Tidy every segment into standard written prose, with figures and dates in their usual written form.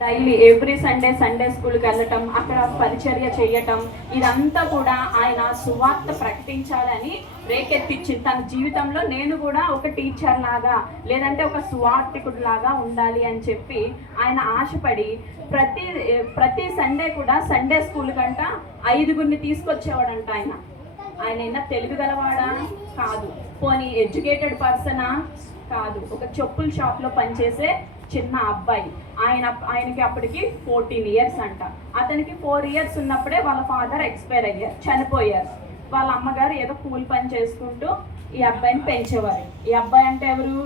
Daily every Sunday స్కూల్కి వెళ్ళటం, అక్కడ పరిచర్య చేయటం, ఇదంతా కూడా ఆయన సువార్త ప్రకటించాలని రేకెత్తించింది. తన జీవితంలో నేను కూడా ఒక టీచర్ లాగా లేదంటే ఒక సువార్తికుడు లాగా ఉండాలి అని చెప్పి ఆయన ఆశపడి ప్రతి సండే కూడా సండే స్కూల్ కంట 5గురిని తీసుకొచ్చేవాడంట. ఆయన అయినా తెలుగు గలవాడా కాదు, పోనీ ఎడ్యుకేటెడ్ పర్సనా కాదు, ఒక చెప్పుల షాప్లో పనిచేసే చిన్న అబ్బాయి. ఆయనకి అప్పటికి 14 ఇయర్స్ అంట. అతనికి 4 ఇయర్స్ ఉన్నప్పుడే వాళ్ళ ఫాదర్ ఎక్స్పైర్ అయ్యారు, చనిపోయారు. వాళ్ళ అమ్మగారు ఏదో కూలి పని చేసుకుంటూ ఈ అబ్బాయిని పెంచేవారు. ఈ అబ్బాయి అంటే ఎవరు?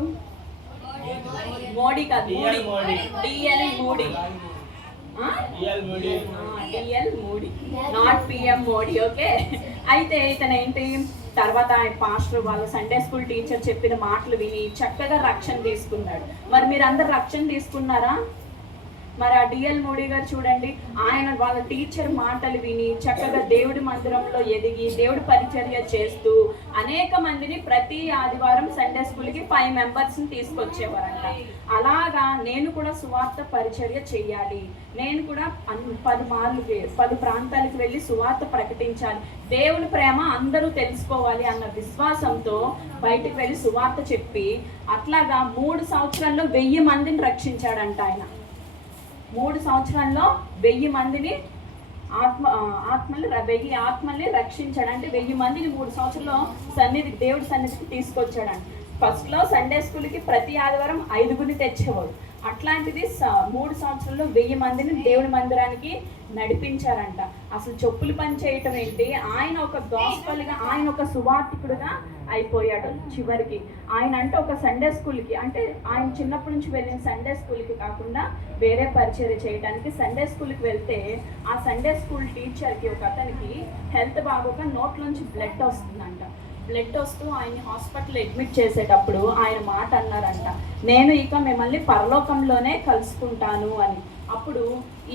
మోడీ కాదు, DL Modi, DL Modi, not PM Modi. Okay, అయితే ఇతను ఏంటి, తర్వాత ఆయన పాస్టర్ వాళ్ళ సండే స్కూల్ టీచర్ చెప్పిన మాటలు విని చక్కగా రక్షణ తీసుకున్నాడు. మరి మీరు అందరు రక్షణ తీసుకున్నారా? మరి ఆ డిఎల్ మోడీ గారు చూడండి, ఆయన వాళ్ళ టీచర్ మాటలు విని చక్కగా దేవుడి మందిరంలో ఎదిగి దేవుడి పరిచర్య చేస్తూ అనేక మందిని ప్రతి ఆదివారం సండే స్కూల్కి 5 మెంబర్స్ని తీసుకొచ్చేవారంట. అలాగా నేను కూడా సువార్త పరిచర్య చెయ్యాలి, నేను కూడా 10 ప్రాంతాలకు వెళ్ళి సువార్త ప్రకటించాలి, దేవుని ప్రేమ అందరూ తెలుసుకోవాలి అన్న విశ్వాసంతో బయటకు వెళ్ళి సువార్త చెప్పి అట్లాగా 3 సంవత్సరాల్లో 1000 మందిని రక్షించాడంట. ఆయన 3 సంవత్సరాల్లో 1000 మందిని ఆత్మల్ని రక్షించాడు. అంటే 1000 మందిని 3 సంవత్సరాల్లో దేవుడి సన్నిధికి తీసుకొచ్చాడంట. ఫస్ట్లో సండే స్కూల్కి ప్రతి ఆదివారం 5గురిని తెచ్చేవాడు. అట్లాంటిది 3 సంవత్సరాల్లో 1000 మందిని దేవుడి మందిరానికి నడిపించారంట. అసలు చెప్పులు పని చేయటం ఏంటి, ఆయన ఒక గాస్పల్గా, ఆయన ఒక సువార్తికుడుగా అయిపోయాడు చివరికి. ఆయన అంటే ఒక సండే స్కూల్కి, అంటే ఆయన చిన్నప్పటి నుంచి వెళ్ళిన సండే స్కూల్కి కాకుండా వేరే పరిచర్య చేయడానికి సండే స్కూల్కి వెళ్తే ఆ సండే స్కూల్ టీచర్కి ఒక అతనికి హెల్త్ బాగోక నోట్లోంచి బ్లడ్ వస్తుందంట. బ్లడ్ వస్తూ ఆయన హాస్పిటల్ అడ్మిట్ చేసేటప్పుడు ఆయన మాట అన్నారంట, నేను ఇక మిమ్మల్ని పరలోకంలోనే కలుసుకుంటాను అని. అప్పుడు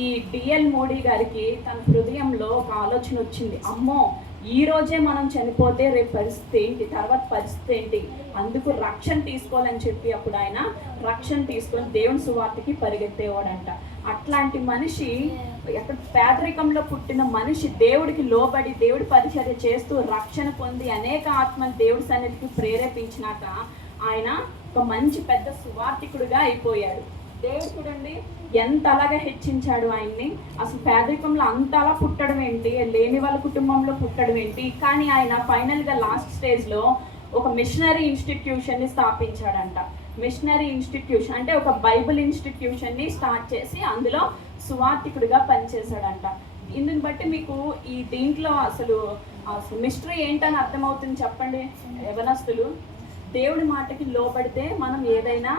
ఈ డిఎల్ మోడీ గారికి తన హృదయంలో ఒక ఆలోచన వచ్చింది, అమ్మో ఈ రోజే మనం చనిపోతే రేపు పరిస్థితి ఏంటి, తర్వాత పరిస్థితి ఏంటి, అందుకు రక్షణ తీసుకోవాలని చెప్పి అప్పుడు ఆయన రక్షణ తీసుకొని దేవుని సువార్తకి పరిగెత్తేవాడంట. అట్లాంటి మనిషి, ఎక్కడ పేదరికంలో పుట్టిన మనిషి దేవుడికి లోబడి దేవుడి పరిచర్య చేస్తూ రక్షణ పొంది అనేక ఆత్మలు దేవుడి సన్నిధికి ప్రేరేపించినాక ఆయన ఒక మంచి పెద్ద సువార్తికుడుగా అయిపోయాడు. దేవుడు చూడండి ఎంత అలాగా హెచ్చించాడు ఆయన్ని. అసలు పేదరికంలో అంతలా పుట్టడం ఏంటి, లేని వాళ్ళ కుటుంబంలో పుట్టడం ఏంటి, కానీ ఆయన ఫైనల్గా లాస్ట్ స్టేజ్లో ఒక మిషనరీ ఇన్స్టిట్యూషన్ని స్థాపించాడంట. మిషనరీ ఇన్స్టిట్యూషన్ అంటే ఒక బైబిల్ ఇన్స్టిట్యూషన్ని స్టార్ట్ చేసి అందులో సువార్తికుడిగా పనిచేశాడంట. ఇందుని బట్టి మీకు ఈ దీంట్లో అసలు మిస్టరీ ఏంటని అర్థమవుతుంది చెప్పండి యవనస్తులు. దేవుడి మాటకి లోబడితే మనం ఏదైనా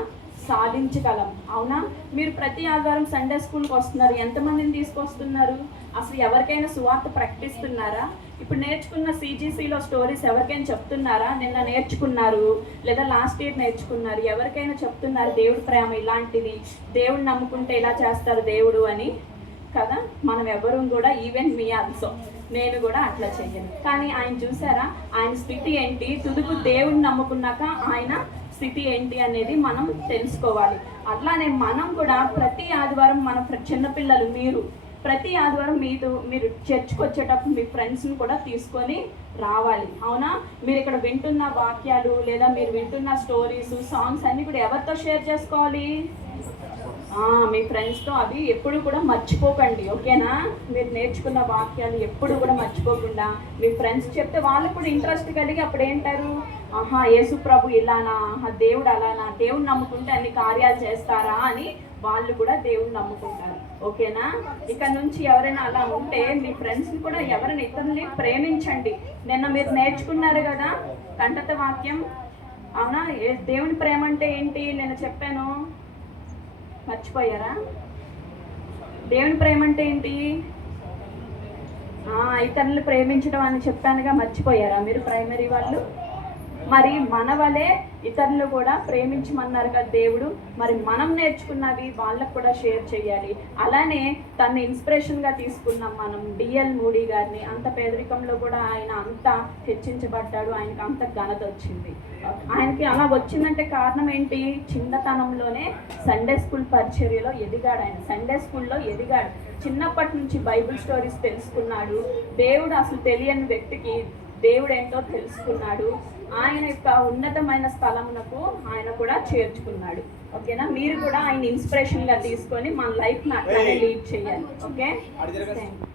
సాధించగలం, అవునా? మీరు ప్రతి ఆదివారం సండే స్కూల్కి వస్తున్నారు, ఎంతమందిని తీసుకొస్తున్నారు? అసలు ఎవరికైనా సువార్త ప్రకటిస్తున్నారా? ఇప్పుడు నేర్చుకున్న CGCలో స్టోరీస్ ఎవరికైనా చెప్తున్నారా? నిన్న నేర్చుకున్నారు లేదా లాస్ట్ ఇయర్ నేర్చుకున్నారు, ఎవరికైనా చెప్తున్నారు దేవుడి ప్రేమ ఇలాంటిది, దేవుడు నమ్ముకుంటే ఇలా చేస్తారు దేవుడు అని కదా? మనం ఎవరు కూడా, ఈవెన్ మీ ఆల్సో, నేను కూడా అట్లా చెయ్యను. కానీ ఆయన చూసారా, ఆయన స్థితి ఏంటి, తుదుకు దేవుడిని నమ్ముకున్నాక ఆయన స్థితి ఏంటి అనేది మనం తెలుసుకోవాలి. అట్లానే మనం కూడా ప్రతి ఆదివారం మన చిన్నపిల్లలు, మీరు ప్రతి ఆదివారం మీరు చర్చ్కి వచ్చేటప్పుడు మీ ఫ్రెండ్స్ని కూడా తీసుకొని రావాలి, అవునా? మీరు ఇక్కడ వింటున్న వాక్యాలు లేదా మీరు వింటున్న స్టోరీస్, సాంగ్స్ అన్నీ కూడా ఎవరితో షేర్ చేసుకోవాలి? మీ ఫ్రెండ్స్తో. అవి ఎప్పుడు కూడా మర్చిపోకండి, ఓకేనా? మీరు నేర్చుకున్న వాక్యాలు ఎప్పుడు కూడా మర్చిపోకుండా మీ ఫ్రెండ్స్ చెప్తే వాళ్ళకు కూడా ఇంట్రెస్ట్ కలిగి అప్పుడు ఏంటారు, ఆహా యేసు ప్రభు ఇలానా, దేవుడు అలానా, దేవుడు నమ్ముకుంటే అన్ని కార్యాలు చేస్తారా అని వాళ్ళు కూడా దేవుడు నమ్ముకుంటారు, ఓకేనా? ఇక్కడ నుంచి ఎవరైనా అలా ఉంటే మీ ఫ్రెండ్స్ని కూడా ఎవరైనా ఇతరులని ప్రేమించండి. నిన్న మీరు నేర్చుకున్నారు కదా కంటత వాక్యం, అవునా? దేవుని ప్రేమ అంటే ఏంటి నేను చెప్పాను, మర్చిపోయారా? దేవుని ప్రేమ అంటే ఏంటి? ఇతరులు ప్రేమించడం అని చెప్పానుగా, మర్చిపోయారా మీరు ప్రైమరీ వాళ్ళు? మరి మన వలే ఇతరులు కూడా ప్రేమించమన్నారు కదా దేవుడు. మరి మనం నేర్చుకున్నవి వాళ్ళకు కూడా షేర్ చేయాలి. అలానే తన ఇన్స్పిరేషన్గా తీసుకున్నాం మనం డిఎల్ మూడీ గారిని. అంత పేదరికంలో కూడా ఆయన అంత హెచ్చించబడ్డాడు, ఆయనకు అంత ఘనత వచ్చింది. ఆయనకి అలా వచ్చిందంటే కారణం ఏంటి? చిన్నతనంలోనే సండే స్కూల్ పరిచర్యలో ఎదిగాడు. ఆయన సండే స్కూల్లో ఎదిగాడు. చిన్నప్పటి నుంచి బైబిల్ స్టోరీస్ తెలుసుకున్నాడు. దేవుడు అసలు తెలియని వ్యక్తికి దేవుడు ఏంటో తెలుసుకున్నాడు. ఆయన యొక్క ఉన్నతమైన స్థలమునకు ఆయన కూడా చేర్చుకున్నాడు. ఓకేనా? మీరు కూడా ఆయన ఇన్స్పిరేషన్గా తీసుకొని మన లైఫ్ని అట్లానే లీడ్ చేయాలి. Okay, thank you.